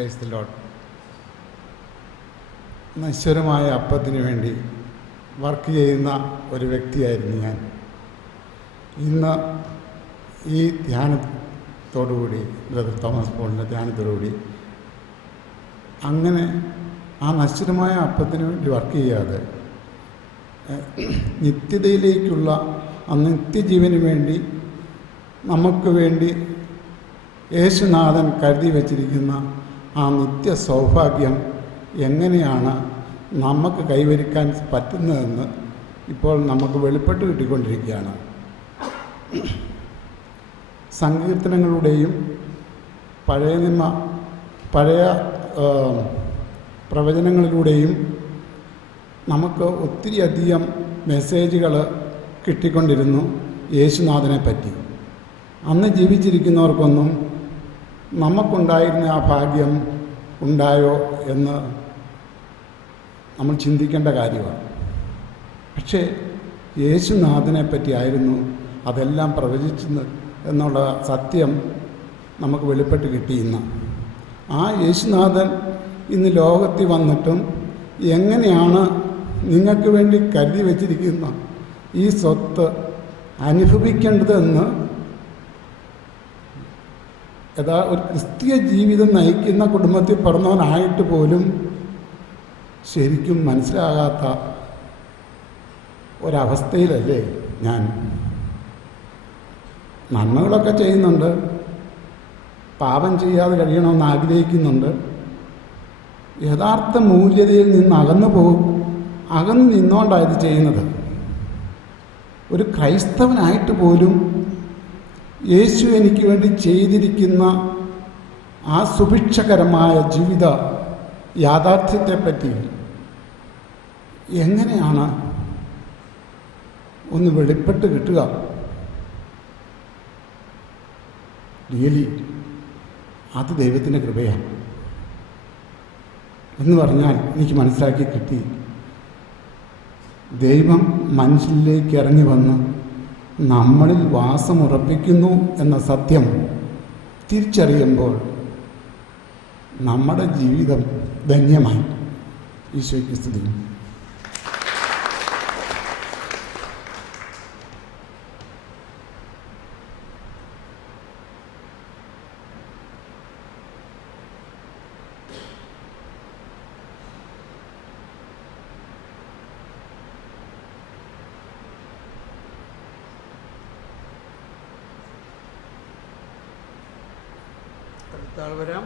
Praise the Lord. നശ്വരമായ അപ്പത്തിന് വേണ്ടി വർക്ക് ചെയ്യുന്ന ഒരു വ്യക്തിയായിരുന്നു ഞാൻ. ഇന്ന് ഈ ധ്യാനത്തോടുകൂടി, ബ്രദർ തോമസ് പോളിൻ്റെ ധ്യാനത്തോടുകൂടി, അങ്ങനെ ആ നശ്വരമായ അപ്പത്തിന് വേണ്ടി വർക്ക് ചെയ്യാതെ നിത്യതയിലേക്കുള്ള ആ നിത്യജീവന് വേണ്ടി നമുക്ക് വേണ്ടി യേശുനാഥൻ കരുതി വച്ചിരിക്കുന്ന ആ നിത്യ സൗഭാഗ്യം എങ്ങനെയാണ് നമുക്ക് കൈവരിക്കാൻ പറ്റുന്നതെന്ന് ഇപ്പോൾ നമുക്ക് വെളിപ്പെട്ട് കിട്ടിക്കൊണ്ടിരിക്കുകയാണ്. സങ്കീർത്തനങ്ങളുടെയും പഴയ പ്രവചനങ്ങളിലൂടെയും നമുക്ക് ഒത്തിരിയധികം മെസ്സേജുകൾ കിട്ടിക്കൊണ്ടിരുന്നു യേശുനാഥനെ പറ്റി. അന്ന് ജീവിച്ചിരിക്കുന്നവർക്കൊന്നും നമുക്കുണ്ടായിരുന്ന ആ ഭാഗ്യം ഉണ്ടായോ എന്ന് നമ്മൾ ചിന്തിക്കേണ്ട കാര്യമാണ്. പക്ഷേ യേശുനാഥനെ പറ്റിയായിരുന്നു അതെല്ലാം പ്രവചിച്ചത് എന്നുള്ള സത്യം നമുക്ക് വെളിപ്പെട്ട് കിട്ടിയിന്ന്. ആ യേശുനാഥൻ ഇന്ന് ലോകത്തിൽ വന്നിട്ടും എങ്ങനെയാണ് നിങ്ങൾക്ക് വേണ്ടി കരുതി വച്ചിരിക്കുന്ന ഈ സ്വത്ത് അനുഭവിക്കേണ്ടതെന്ന് ഒരു ക്രിസ്തീയ ജീവിതം നയിക്കുന്ന കുടുംബത്തിൽ പിറന്നവനായിട്ട് പോലും ശരിക്കും മനസ്സിലാകാത്ത ഒരവസ്ഥയിലല്ലേ ഞാൻ. നന്മകളൊക്കെ ചെയ്യുന്നുണ്ട്, പാപം ചെയ്യാതെ കഴിയണമെന്ന് ആഗ്രഹിക്കുന്നുണ്ട്. യഥാർത്ഥ മൂല്യതയിൽ നിന്ന് അകന്നു നിന്നുകൊണ്ടാണ് ഇത് ചെയ്യുന്നത്. ഒരു ക്രൈസ്തവനായിട്ട് പോലും യേശു എനിക്ക് വേണ്ടി ചെയ്തിരിക്കുന്ന ആ സുഭിക്ഷകരമായ ജീവിത യാഥാർത്ഥ്യത്തെപ്പറ്റി എങ്ങനെയാണ് ഒന്ന് വെളിപ്പെട്ട് കിട്ടുക? റിയലി അത് ദൈവത്തിൻ്റെ കൃപയാണ് എന്ന് പറഞ്ഞാൽ എനിക്ക് മനസ്സിലാക്കി കിട്ടി. ദൈവം മനുഷ്യനിലേക്ക് ഇറങ്ങി വന്ന് നമ്മളിൽ വാസമുറപ്പിക്കുന്നു എന്ന സത്യം തിരിച്ചറിയുമ്പോൾ നമ്മുടെ ജീവിതം ധന്യമായി. ഈശോയ്ക്ക് സ്തുതി. വരാം.